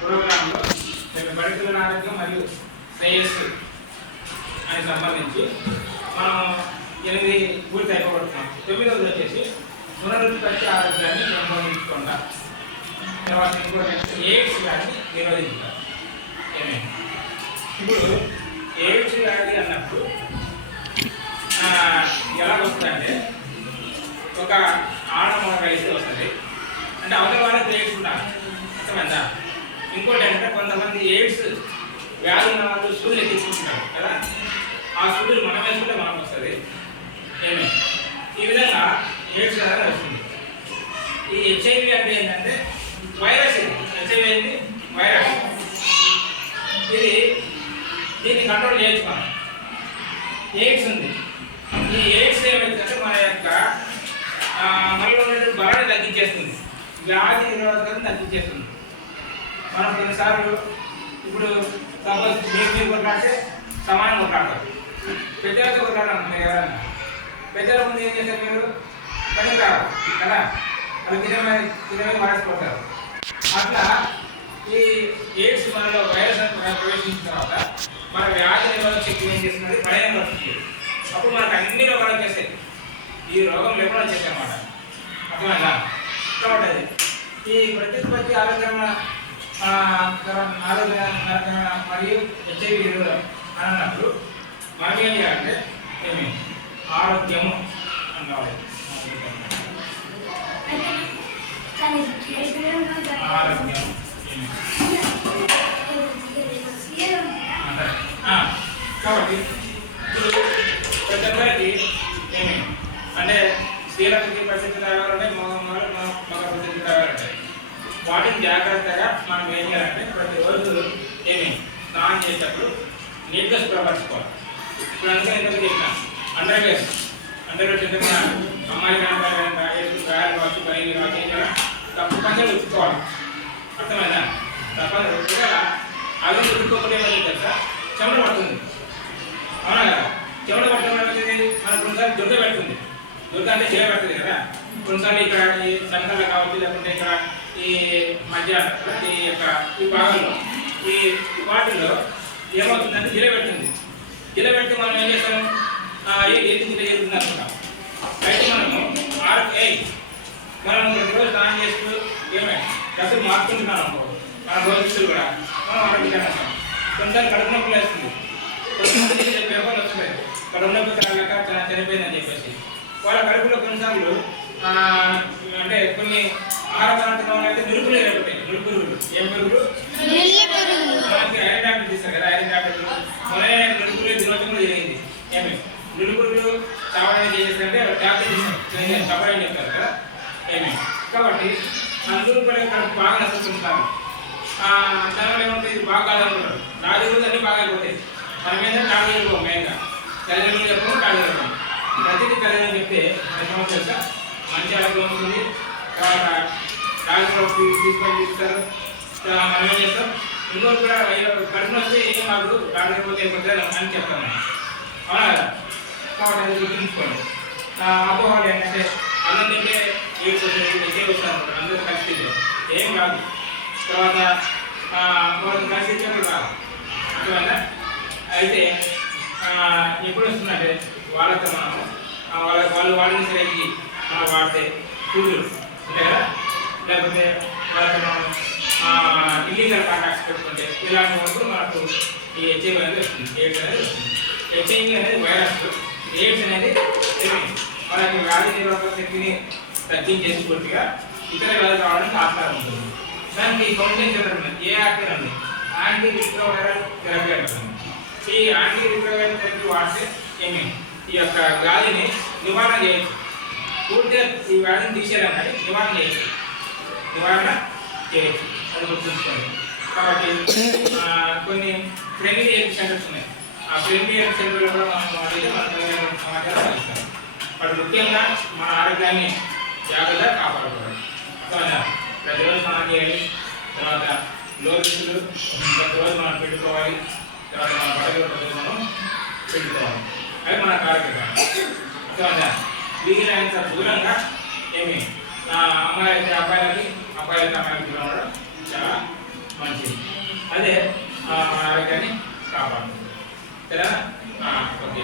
ప్రోగ్రాంలో బడితుల ఆరోగ్యం మరియు శ్రేయస్సు అని సంబంధించి మనం 8 పూర్తి అయిపోగొడుతున్నాం. 9వది వచ్చేసి పునరుత్పత్తి ఆరోగ్యాన్ని పెంపొందించకుండా, తర్వాత ఇంకోటి ఎయిడ్స్ వ్యాధిని నిరోధించాలి. ఇప్పుడు ఎయిడ్స్ వ్యాధి అన్నప్పుడు ఎలా వస్తుందంటే ఒక ఆడమగ కలిసి వస్తుంది. అంటే అవతల వాళ్ళకి ఎయిడ్స్ ఉండాలి, అర్థమైందా? ఇంకోటి ఏంటంటే కొంతమంది ఎయిడ్స్ వ్యాధి ఉన్న వాళ్ళు సూదులు ఎక్కించుకుంటున్నారు కదా, ఆ సూదులు మనం వేసుకుంటే మనం వస్తుంది. ఈ విధంగా ఎయిడ్స్ అనేది వస్తుంది. ఈ హెచ్ఐవి అంటే ఏంటంటే వైరస్. ఇది హెచ్ఐవి అనేది వైరస్. దీన్ని కంట్రోల్ చేయొచ్చు మనం. ఎయిడ్స్ ఉంది. ఈ ఎయిడ్స్ ఏమైందంటే మన యొక్క మనలో ఉన్నటువంటి బలాన్ని తగ్గించేస్తుంది, వ్యాధి నిరోధకతను తగ్గించేస్తుంది. మనం కొన్నిసార్లు ఇప్పుడు సపోజ్ మీరు కొట్లాడితే సమానంగా కొట్లాడతారు, పెద్దలతో కొట్లాడాలనుకున్నారు ఎవరన్నా. పెద్దల ముందు ఏం చేస్తారు, మీరు పని రావు కదా, వాళ్ళు తినమే మారేసిపోతారు. అట్లా ఈ ఎయిడ్స్ మనలో వైరస్ ప్రవేశించిన తర్వాత మన వ్యాధి నిరోధక శక్తి ఏం చేస్తున్నది పడయం వస్తుంది. అప్పుడు మనకు అన్ని రోగాలు వచ్చేస్తాయి. ఈ రోగం లేకుండా వచ్చేసాయన్నమాట, అర్థమైందా? కాబట్టి ఈ ప్రత్యుత్పత్తి ఆరోగ్యమైన మరియు హెచ్ఐవి నిరోధం అన్నప్పుడు మనం ఏం చేయాలంటే ఆరోగ్యము అన్నవాళ్ళు ఆరోగ్యం. కాబట్టి ఇప్పుడు ప్రతి ఒక్కరికి అంటే స్త్రీలకి పరిస్థితి రావాలంటే మగ పరిస్థితి రావాలంటే వాటిని జాగ్రత్తగా మనం ఏం చేయాలంటే ప్రతిరోజు స్నానం చేసేటప్పుడు నీట్గా శుభ్రపరచుకోవాలి. ఇప్పుడు అందుకని ఎందుకు చెప్పిన అండర్వేర్ చెప్పిన అమ్మాయి గాయాలు కావచ్చు, పని కావచ్చు, ఏం చేయాలి, తప్పు పంచలు ఉతుక్కోవాలి. అర్థమైందా? తప్పని అవి ఉతుక్కోకుండా ఏమని తెలుసా, చెమట పడుతుంది. అవునా కదా? చెమట పట్టడం అనేది మనకు కొన్నిసార్లు దుర్గ పెడుతుంది. దుర్గ అంటే చెర పెడుతుంది కదా. కొన్నిసార్లు ఇక్కడ ఈ సంకల్లో కావచ్చు, లేకుంటే ఇక్కడ ఈ మధ్య ఈ యొక్క ఈ భాగంలో ఈ వాటిల్లో ఏమవుతుందంటే జిల పెడుతుంది. జిల పెడితే మనం ఏం చేస్తాం, ఏది జిల జరుగుతుంది అనుకుంటాం. అయితే మనం మనం ప్రతిరోజు స్నానం చేస్తూ డ్రెస్సులు మార్చుకుంటున్నాం అనుకో, మన భవిష్యత్తులు కూడా మనం ఆరోగ్యంగా ఉంటాం. కొన్నిసార్లు కడుపు నొప్పులు వేస్తుంది, పేపర్లు వస్తున్నాయి కడుపు నొప్పి కాలేక చనిపోయిందని చెప్పేసి. వాళ్ళ కడుపులో కొన్నిసార్లు అంటే కొన్ని ఆహార పదార్థాలు అయితే నిరుపులు ఏర్పడతాయి. నిరుపురుగులు ఏం పెరుగులు, మనకి ఐరన్ టాబ్లెట్ ఇస్తారు కదా, ఐరన్ టాబ్లెట్లు మొదలైన నిరుపురుగు దినోత్సవం జరిగింది. నిరుపురుగులు చావడానికి ఏం చేస్తారంటే టాబ్లెట్ ఇస్తారు, చప్పడని చెప్తారు కదా. కాబట్టి అందరూ కూడా బాగా నష్టపోతుంటారు. దానివల్ల ఏమంటే ఇది బాగా కాదనుకుంటారు. రాజులు అన్నీ బాగా అయిపోతాయి. మనం ఏంటంటే టాబ్లెట్ వెళ్ళిపోం, మెయిన్గా తల్లిదండ్రులు చెప్పము, టాబ్లెట్ వెళ్ళిపోం. ప్రతిదీ తల్లిదండ్రులు చెప్తే మన తెలుసా మంచి ఆరోగ్యం ఉంటుంది. తర్వాత డాక్టర్ తీసుకొని తీస్తారు, మనం ఏం చేస్తాం, ఇంకోటి కూడా కడుపు వస్తే ఏం కాదు, డాక్టర్ పోతే అయిపోతుంది అని చెప్తాం మనం. అవునా కదా? కాబట్టి అది గుర్తుంచుకోండి. అపోహలు ఏంటంటే అన్నం తింటే ఎయిడ్స్ వస్తుంది, హెచ్ఐవి వస్తుంది అనుకుంటారు. అందరూ కలిసి ఏం కాదు. తర్వాత వాళ్ళని కలిసి ఇచ్చినప్పుడు కాదు, అర్థమైందా? అయితే ఎప్పుడు వస్తుందంటే వాళ్ళతో మనము వాళ్ళు వాడిన సరికి మనం వాడితే సూదులు ఉంటాయి కదా, లేకపోతే వాళ్ళతో మనం ఇల్లీగల్ కాంటాక్ట్స్ పెట్టుకుంటే ఇలాంటి వరకు మనకు ఈ హెచ్ఐవి అనేది వస్తుంది, ఎయిడ్స్ అనేది వస్తుంది. హెచ్ఐవి అనేది వైరస్, ఎయిడ్స్ అనేది మనకి వ్యాధి నిరోధక శక్తిని తగ్గించేసి పూర్తిగా ఇతర వ్యాధులు రావడానికి ఆస్కారం ఉంటుంది. దానికి కౌన్సిలింగ్ చెప్పడం ఏఆర్టీ ఉంది, యాంటీ రిట్రోవైరల్ థెరపీ అంటుంది. ఈ యాంటీ రిట్రోవైరల్ థెరపీ వాడితే ఈ యొక్క వ్యాధిని నివారణ చేయొచ్చు. పూర్తిగా ఈ వ్యాధిని తీసేయాలని నివారణ చేయొచ్చు, అది గుర్తుంచుకోండి. కాబట్టి కొన్ని ఫ్రెండ్లీ హెల్త్ సెంటర్స్ ఉన్నాయి. ఆ ఫ్రెండ్లీ హెల్త్ సెంటర్లో కూడా మనం అడిగితే మన సమాచారం ఇస్తాం. వాటి ముఖ్యంగా మన ఆరోగ్యాన్ని జాగ్రత్తగా కాపాడుకోవాలి. ప్రతిరోజు స్నానం చేయాలి, తర్వాత లోతులు ప్రతిరోజు మనం పెట్టుకోవాలి, తర్వాత మన బట్టలు ప్రతిరోజు మనం పెట్టుకోవాలి. అవి మన కార్యక్రమం. వీలైనంత దూరంగా అమ్మాయిలకి అబ్బాయిలకి దూరం ఉండడం చాలా మంచిది. అదే మన ఆరోగ్యాన్ని కాపాడుతుంది. సరేనా? ఓకే.